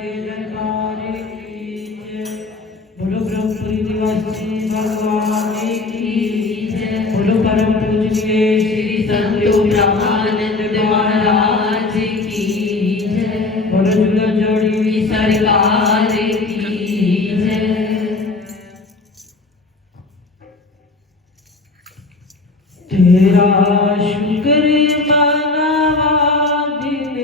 के दरबार की जय। बोलो ब्रह्मपुरी निवासी भगवान की जय। बोलो परम पूजनीय श्री संतो ब्रह्मानंद महाराज की जय। बोलो जुगल जोड़ी सरकार की जय। तेरा शुक्र मनावा दिन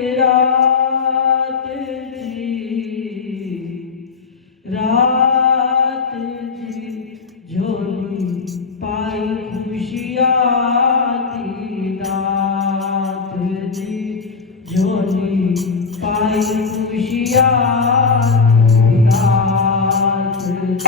रात जी झोली पाई खुशियाँ दी दात जी झोली पाई खुशियाँ दी दात जी।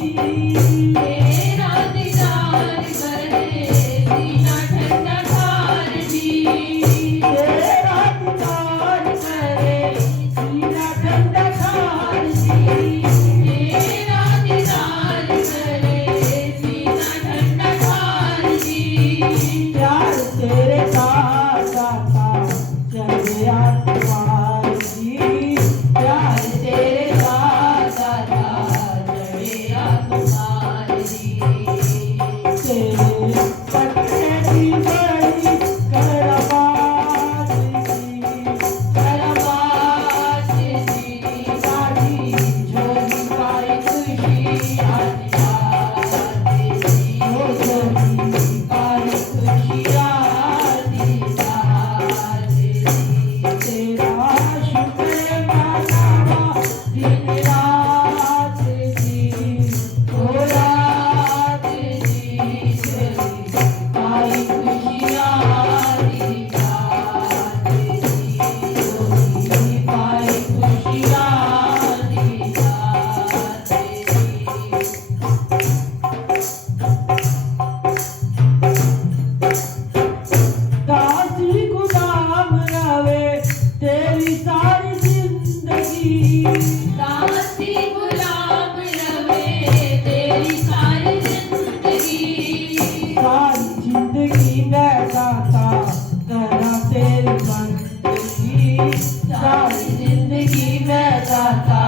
तेरा दीदार करे सीना ठंडा ठार जी। तेरा दीदार करे सीना ठंडा ठार जी। तेरा दीदार करे सीना ठंडा ठार जी। प्यार तेरे दाता का चले आत्मार जी। प्यार तेरे दाता का चढ़ेया कुमार जी। तेरे पत्ते की बड़ी करवाज जी। करवाज जी साड़ी झोली पाई खुशी आज जी। झोली पाई खुशी आज जी। तेरा शुक्र मनावा दिन रात जी। ओ रात जी पाई खुशी आज जी। पाई खुशी आज जी। दासी गुलाम रवे तेरी सारी जिंदगी। दासी गुलाम रवे तेरी सारी जिंदगी। सारी जिंदगी मैं गाता करा तेरी बंदगी। सारी जिंदगी मैं गाता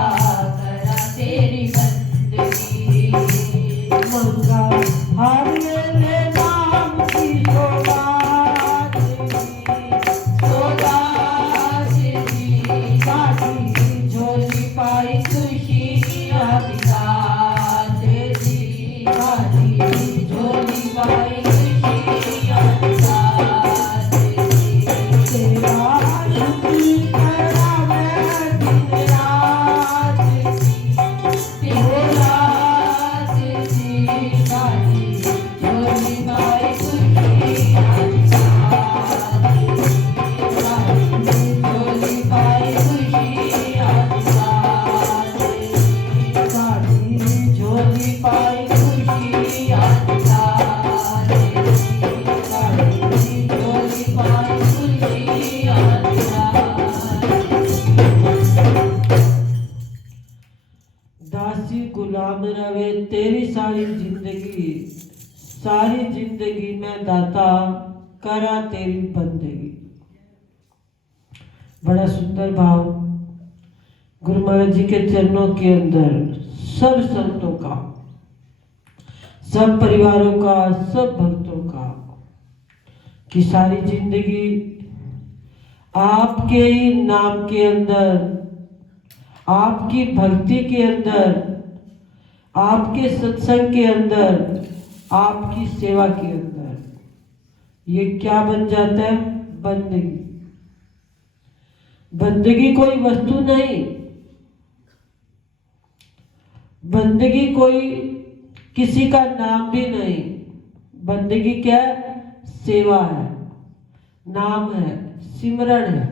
करा तेरी बंदगी। मंगा हर मेरे नाम की सौगात जी। सौगात जी साड़ी झोली पाई खुशी आदिदात जी। झोली पाई खुशी आदिदात जी। तेरा शुक्र करावे दिन रात जी। ओ रात जी झोली पाई खुशी आदिदात जी। झोली पाई खुशी आदिदात जी। साड़ी झोली पाई खुशी आदिदात जी। झोली पाई खुशी आदिदात जी। दासी गुलाम रवे तेरी सारी जिंदगी में दाता करा तेरी बंदगी। बड़ा सुंदर भाव गुरु महाराज जी के चरणों के अंदर सब संतों का, सब परिवारों का, सब भक्तों का कि सारी जिंदगी आपके ही नाम के अंदर, आपकी भक्ति के अंदर, आपके सत्संग के अंदर, आपकी सेवा के अंदर ये क्या बन जाता है? बंदगी। बंदगी कोई वस्तु नहीं, बंदगी कोई किसी का नाम भी नहीं। बंदगी क्या है? सेवा है, नाम है, सिमरण है।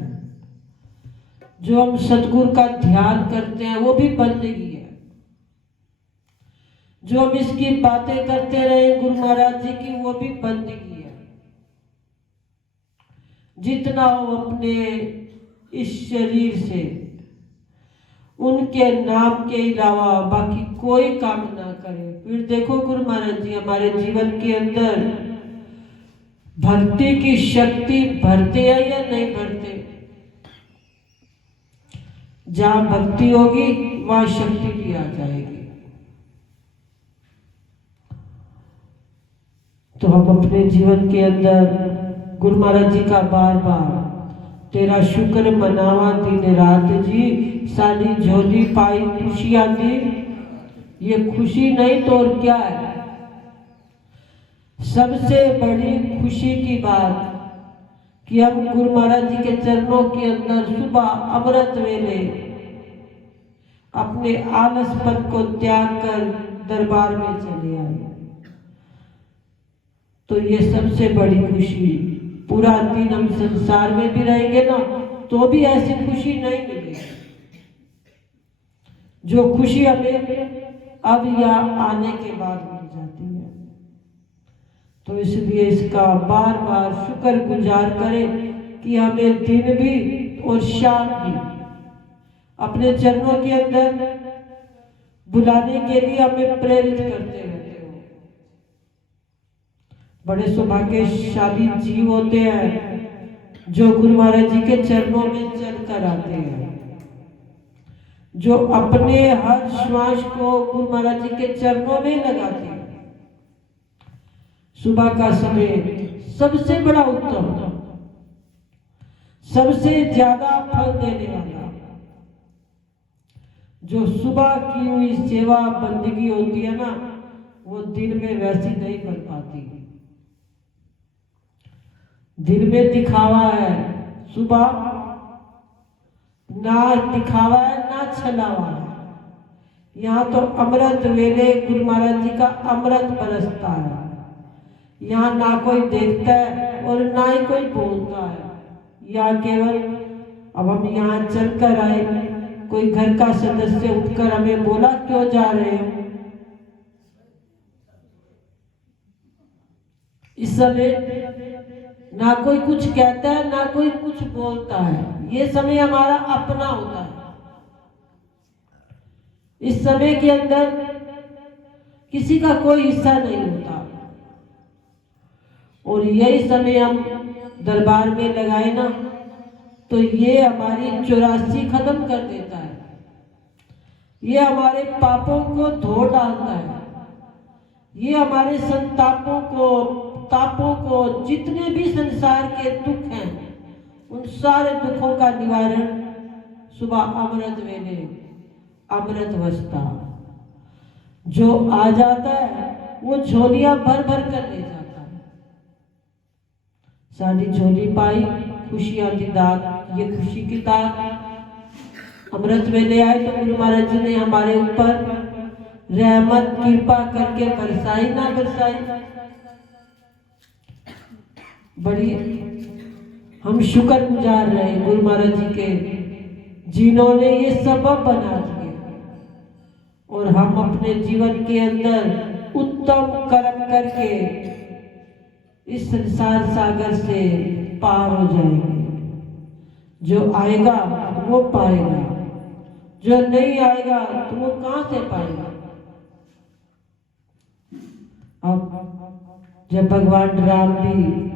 जो हम सतगुरु का ध्यान करते हैं वो भी बंदगी है। जो हम इसकी बातें करते रहे गुरु महाराज जी की, वो भी बंदगी है। जितना हो अपने इस शरीर से उनके नाम के अलावा बाकी कोई काम ना करे। फिर देखो गुरु महाराज जी हमारे जीवन के अंदर भक्ति की शक्ति भरते हैं या नहीं भरते? जहां भक्ति होगी वहां शक्ति भी आ जाएगी। तो हम अपने जीवन के अंदर गुरु महाराज जी का बार बार तेरा शुक्र मनावा दिन रात जी। सारी झोली पाई खुशियां दी। ये खुशी नहीं तो और क्या है? सबसे बड़ी खुशी की बात कि हम गुरु महाराज जी के चरणों के अंदर सुबह अमृत वेले अपने आलसपन को त्याग कर दरबार में चले आए। तो ये सबसे बड़ी खुशी। पूरा दिन हम संसार में भी रहेंगे ना तो भी ऐसी खुशी नहीं मिलेगी जो खुशी हमें अब या आने के बाद मिल जाती है। तो इसलिए इसका बार बार शुक्र गुजार करें कि हमें दिन भी और शाम भी अपने चरणों के अंदर बुलाने के लिए हमें प्रेरित करते रहते हो। बड़े सौभाग्यशाली जीव होते हैं जो गुरु महाराज जी के चरणों में चल कर आते हैं, जो अपने हर श्वास को गुरु महाराज जी के चरणों में लगाते हैं। सुबह का समय सबसे बड़ा उत्तम, सबसे ज्यादा फल देने वाला, जो सुबह की हुई सेवा बंदगी होती है ना, वो दिन में वैसी नहीं बन पाती। दिन में दिखावा है, सुबह ना दिखावा है ना छलावा है। यहाँ तो अमृत वेले गुरु महाराज जी का अमृत बरसता है। यहाँ ना कोई देखता है और ना ही कोई बोलता है। यहाँ केवल अब हम यहाँ चल कर आए, कोई घर का सदस्य उठकर हमें बोला क्यों जा रहे हो, इस समय ना कोई कुछ कहता है ना कोई कुछ बोलता है। ये समय हमारा अपना होता है। इस समय के अंदर किसी का कोई हिस्सा नहीं होता और यही समय हम दरबार में लगाए ना, तो ये हमारी 84 खत्म कर देता है। ये हमारे पापों को धो डालता है। ये हमारे संतापों को, तापों को, जितने भी संसार के दुख हैं, उन सारे दुखों का निवारण सुबह अमृत वेले अमृत अवस्था जो आ जाता है, वो झोलियां भर भर कर ले जाता है। सारी झोली पाई खुशियां की दात, ये खुशी की दात अमृत वेले आए तो गुरु महाराज जी ने हमारे ऊपर रहमत कृपा करके बरसाई ना बरसाई। बड़ी हम शुक्र गुजार रहे हैं गुरु महाराज जी के, जिन्होंने ये सबब बना दिए और हम अपने जीवन के अंदर उत्तम कर्म करके इस संसार सागर से पार हो जाएंगे। जो आएगा वो पाएगा, जो नहीं आएगा तो वो कहां से पाएगा। अब जब भगवान राम भी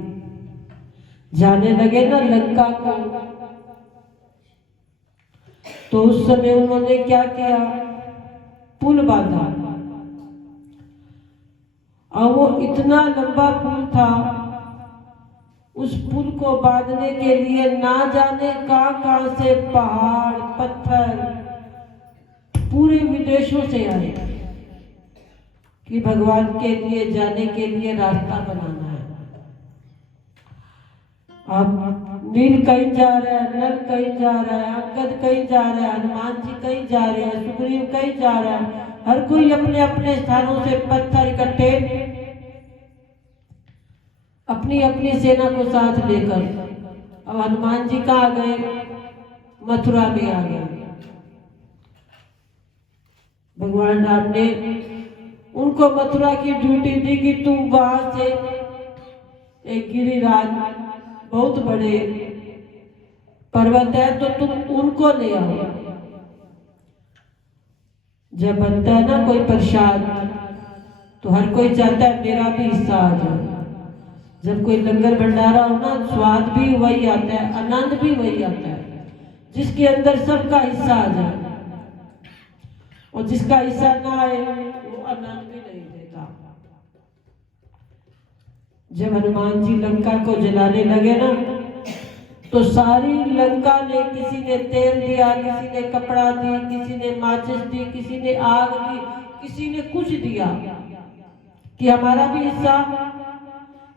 जाने लगे ना लंका को, तो उस समय उन्होंने क्या किया, पुल बांधा। और वो इतना लंबा पुल था, उस पुल को बांधने के लिए ना जाने कहां से पहाड़ पत्थर पूरे विदेशों से आए कि भगवान के लिए जाने के लिए रास्ता बनाना है। अब नील कहीं जा रहा है, नल कहीं जा रहा है, अंगद कहीं जा रहा है, हनुमान जी कहीं जा रहे हैं, सुग्रीव कहीं जा रहा है। हर कोई अपने अपने स्थानों से पत्थर इकट्ठे अपनी अपनी सेना को साथ लेकर। अब हनुमान जी कहाँ गए, मथुरा में आ गए। भगवान राम ने उनको मथुरा की ड्यूटी दी कि तुम वहां से एक गिरिराज बहुत बड़े पर्वत है तो तुम उनको ले आओ। जब बनता है ना कोई प्रसाद तो हर कोई चाहता है मेरा भी हिस्सा आ जाए। जब कोई लंगर भंडारा हो ना, स्वाद भी वही आता है, आनंद भी वही आता है जिसके अंदर सबका हिस्सा आ जाए। और जिसका हिस्सा ना आए वो आनंद भी नहीं देता। जब हनुमान जी लंका को जलाने लगे ना, तो सारी लंका ने, किसी ने तेल दिया, किसी ने कपड़ा दी, किसी ने माचिस दी, किसी ने आग दी, किसी ने कुछ दिया कि हमारा भी हिस्सा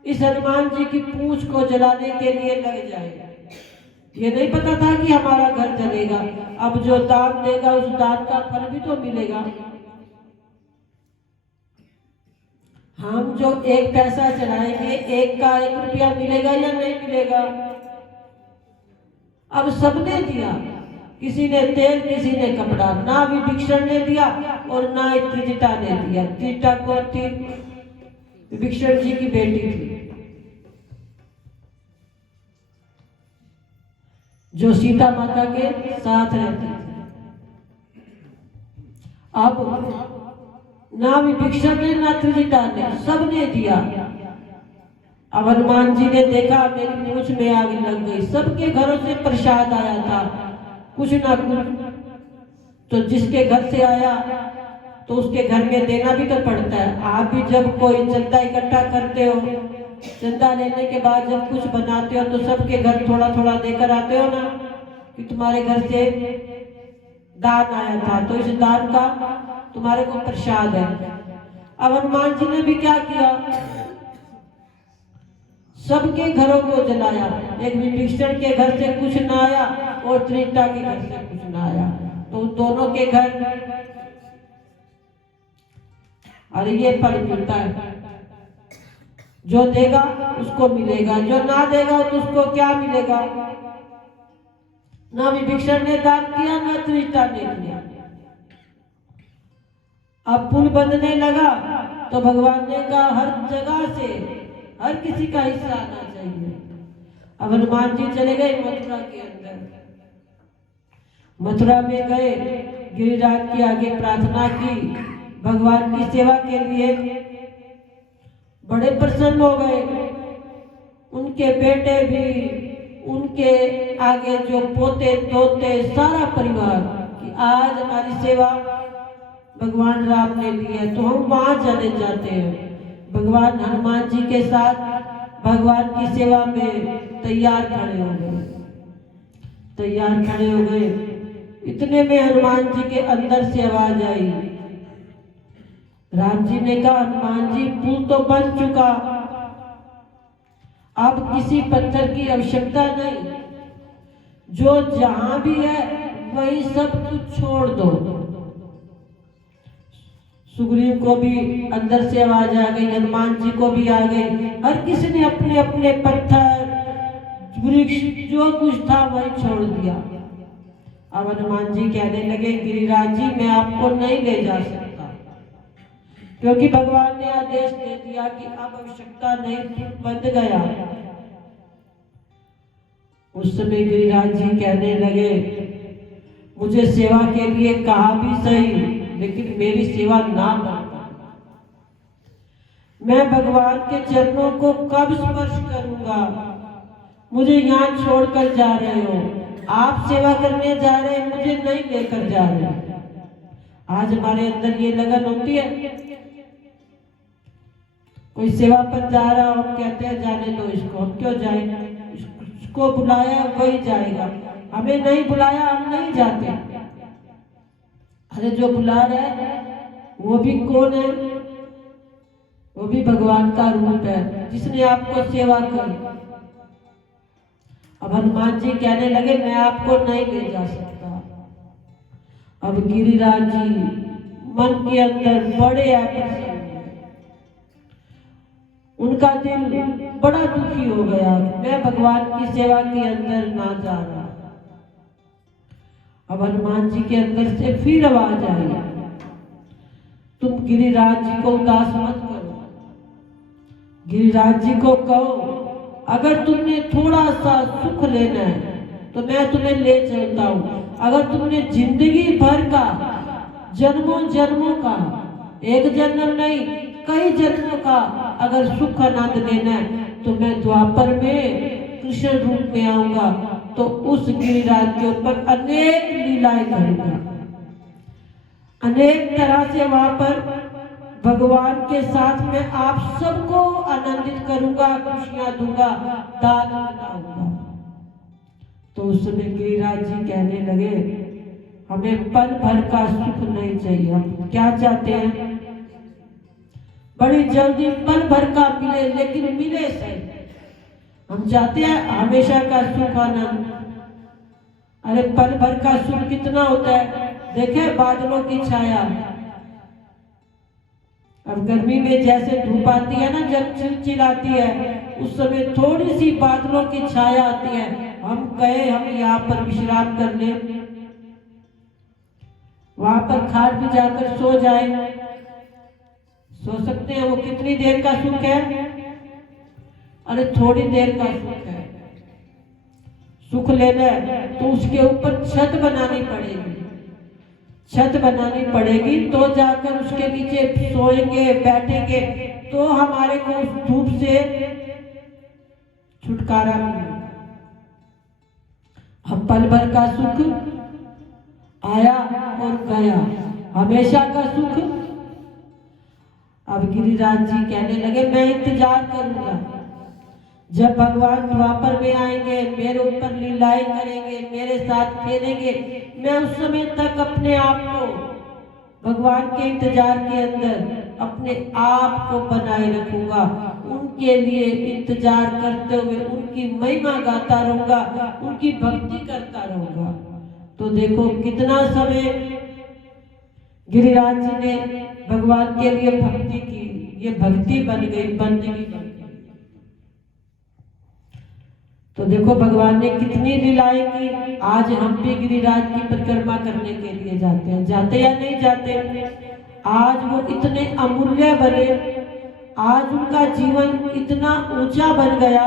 इस हनुमान जी की पूंछ को जलाने के लिए लग जाएगा। ये नहीं पता था कि हमारा घर जलेगा। अब जो दान देगा उस दान का फल भी तो मिलेगा। हम जो एक पैसा चढ़ाएंगे, एक का 1 रुपया मिलेगा या नहीं मिलेगा। अब सबने दिया किसी ने तेल, किसी ने कपड़ा। ना विभीषण ने दिया और ना ही त्रिजटा ने दिया। त्रिजटा कौन थी? विभीषण जी की बेटी थी, जो सीता माता के साथ रहती थी। अब ना विभीषण ने ना त्रिजटा ने, सबने दिया। अब हनुमान जी ने देखा मेरी पूंछ में आग लग गई। सबके घरों से प्रसाद आया था, कुछ ना कुछ तो जिसके घर से आया तो उसके घर में देना भी तो पड़ता है। आप भी जब कोई चंदा इकट्ठा करते हो, चंदा लेने के बाद जब कुछ बनाते हो तो सबके घर थोड़ा थोड़ा देकर आते हो ना, कि तुम्हारे घर से दान आया था तो इस दान का तुम्हारे को प्रसाद है। अब हनुमान जी ने भी क्या किया, सबके घरों को जलाया। एक विभीषण के घर से कुछ ना आया और त्रिजटा के घर से कुछ ना आया, तो दोनों के घर और ये फल मिलता है। जो देगा उसको मिलेगा, जो ना देगा तो उसको क्या मिलेगा? ना विभीषण ने दान किया, ना त्रिजटा ने किया। अब पुल बनने लगा तो भगवान ने कहा हर जगह से हर किसी का हिस्सा आना चाहिए। अब हनुमान जी चले गए मथुरा के अंदर। मथुरा में गए, गिरिराज के आगे प्रार्थना की, भगवान की सेवा के लिए बड़े प्रसन्न हो गए। उनके बेटे भी, उनके आगे जो पोते तोते, सारा परिवार, कि आज हमारी सेवा भगवान राम ने ली है तो हम वहां चले जाते हैं। भगवान हनुमान जी के साथ भगवान की सेवा में तैयार खड़े हो गए, तैयार खड़े हो गए। इतने में हनुमान जी के अंदर से आवाज आई। राम जी ने कहा हनुमान जी पुल तो बन चुका, अब किसी पत्थर की आवश्यकता नहीं, जो जहां भी है वही सब कुछ छोड़ दो। सुग्रीव को भी अंदर से आवाज आ गई, हनुमान जी को भी आ गई। हर किसी ने अपने अपने पत्थर, वृक्ष, जो कुछ था वही छोड़ दिया। अब हनुमान जी कहने लगे गिरिराज जी मैं आपको नहीं ले जा सकता, क्योंकि भगवान ने आदेश दे दिया कि अब आवश्यकता नहीं, बंद गया। उस समय गिरिराज जी कहने लगे मुझे सेवा के लिए कहा भी सही, लेकिन मेरी सेवा ना करना। मैं भगवान के चरणों को कब स्पर्श करूंगा? मुझे यहाँ छोड़कर जा रहे हो, आप सेवा करने जा रहे हैं, मुझे नहीं लेकर जा रहे। आज हमारे अंदर ये लगन होती है, कोई सेवा पर जा रहा हो, कहते हैं जाने दो इसको, हम क्यों जाए, इसको बुलाया वही जाएगा, हमें नहीं बुलाया हम नहीं जाते। अरे जो बुला रहा है वो भी कौन है? वो भी भगवान का रूप है जिसने आपको सेवा की। अब हनुमान जी कहने लगे मैं आपको नहीं ले जा सकता। अब गिरिराज जी मन के अंदर बड़े आकर्षण, उनका दिल बड़ा दुखी हो गया, मैं भगवान की सेवा के अंदर ना जा रहा। अब हनुमान जी के अंदर से फिर आवाज आई तुम गिरिराज जी को उदास मत करो, गिरिराज जी को कहो अगर तुमने थोड़ा सा सुख लेना है तो मैं तुम्हें ले चलता हूँ। अगर तुमने जिंदगी भर का, जन्मों जन्मों का, एक जन्म नहीं कई जन्मों का अगर सुख आनंद लेना है तो मैं द्वापर में कृष्ण रूप में आऊंगा, तो उस गिरिराज के ऊपर अनेक लीलाएं करूंगा, अनेक तरह से वहां पर भगवान के साथ में आप सबको आनंदित करूंगा, खुशियां दूंगा, दान दूंगा। तो उस समय गिरिराज जी कहने लगे हमें पल भर का सुख नहीं चाहिए, हम क्या चाहते हैं बड़ी जल्दी पल भर का मिले, लेकिन मिले सही। हम चाहते हैं हमेशा का सुख आनंद। अरे पल भर का सुख कितना होता है, देखे बादलों की छाया। अब गर्मी में जैसे धूप आती है ना, जब चिलचिलाती है, उस समय थोड़ी सी बादलों की छाया आती है, हम कहे हम यहाँ पर विश्राम कर ले, वहां पर खाट पे जाकर सो जाए, सो सकते हैं? वो कितनी देर का सुख है? अरे थोड़ी देर का सुख है। सुख लेना है तो उसके ऊपर छत बनानी पड़ेगी, छत बनानी पड़ेगी तो जाकर उसके नीचे सोएंगे, बैठेंगे, तो हमारे को उस धूप से छुटकारा मिलेगा। अब पल भर का सुख आया और गया, हमेशा का सुख। अब गिरिराज जी कहने लगे मैं इंतजार करूंगा जब भगवान द्वापर में आएंगे, मेरे ऊपर लीलाएं करेंगे, मेरे साथ खेलेंगे, मैं उस समय तक अपने आप को भगवान के इंतजार के अंदर अपने आप को बनाए रखूंगा, उनके लिए इंतजार करते हुए उनकी महिमा गाता रहूंगा, उनकी भक्ति करता रहूंगा। तो देखो कितना समय गिरिराज जी ने भगवान के लिए भक्ति की, ये भक्ति बन गई, बंदगी बन गई। तो देखो भगवान ने कितनी लीलाएं की। आज हम भी गिरिराज की परिक्रमा करने के लिए जाते हैं, जाते या नहीं जाते? आज वो इतने अमूल्य बने, आज उनका जीवन इतना ऊंचा बन गया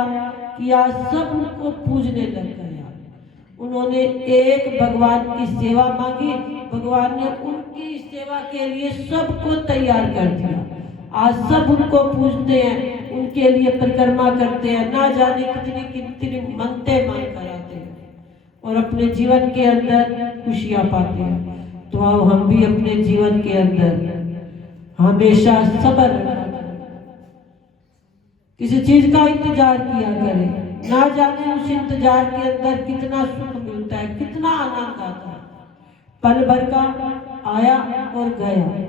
कि आज सब उनको पूजने लग गया। उन्होंने एक भगवान की सेवा मांगी, भगवान ने उनकी सेवा के लिए सबको तैयार कर दिया। आज सब उनको पूजते हैं, उनके लिए परिक्रमा करते हैं, ना जाने कितनी कितनी मनते मान कर आते हैं और अपने जीवन के अंदर खुशियां पाते हैं। तो आओ हम भी अपने जीवन के अंदर हमेशा सब्र रखा करें, किसी चीज का इंतजार किया करें, ना जाने उस इंतजार के अंदर कितना सुख मिलता है, कितना आनंद आता है। पल भर का आया और गया।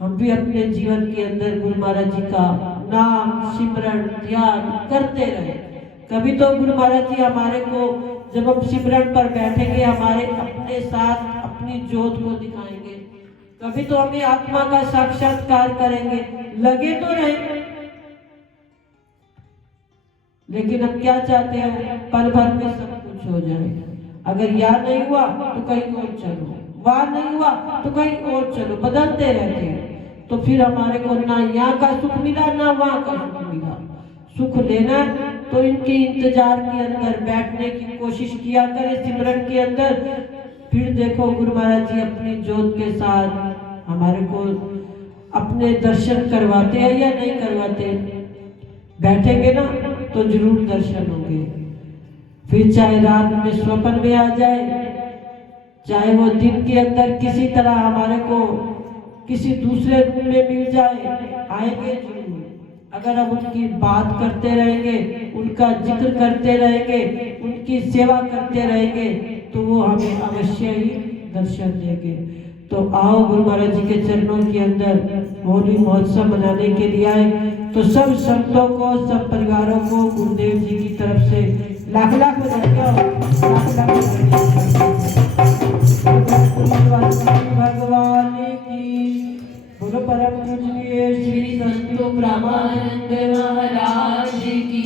हम भी अपने जीवन के अंदर गुरु महाराज जी का नाम सिमरण ध्यान करते रहे। कभी तो गुरु महाराज जी हमारे को जब हम सिमरण पर बैठेंगे हमारे अपने साथ अपनी ज्योत को दिखाएंगे, कभी तो हमें आत्मा का साक्षात्कार करेंगे, लगे तो रहे। लेकिन हम क्या चाहते हैं? पल भर में सब कुछ हो जाए। अगर यहाँ नहीं हुआ तो कहीं और चलो, वहां नहीं हुआ तो कहीं और चलो, बदलते रहते हैं। तो फिर हमारे को ना यहाँ का सुख मिला ना वहां का सुख मिला। सुख लेना तो इनके इंतजार के अंदर बैठने की कोशिश किया करें, सिमरन के अंदर। फिर देखो गुरु महाराज जी अपनी ज्योत के साथ हमारे को अपने दर्शन करवाते हैं या नहीं करवाते? बैठेंगे ना तो जरूर दर्शन होंगे। फिर चाहे रात में स्वप्न में आ जाए, चाहे वो दिन के अंदर किसी तरह हमारे को किसी दूसरे रूप में मिल जाए, आएंगे जरूर। अगर हम उनकी बात करते रहेंगे, उनका जिक्र करते रहेंगे, उनकी सेवा करते रहेंगे तो वो हमें अवश्य ही दर्शन देंगे। तो आओ गुरु महाराज जी के चरणों के अंदर होली महोत्सव मनाने के लिए आए। तो सब संतों को, सब परिवारों को गुरुदेव जी की तरफ से लाख लाख बधाइयां, लाख लाख भगवान की। बोलो परम पूजनीय श्री संत ब्रह्मानंद महाराज की।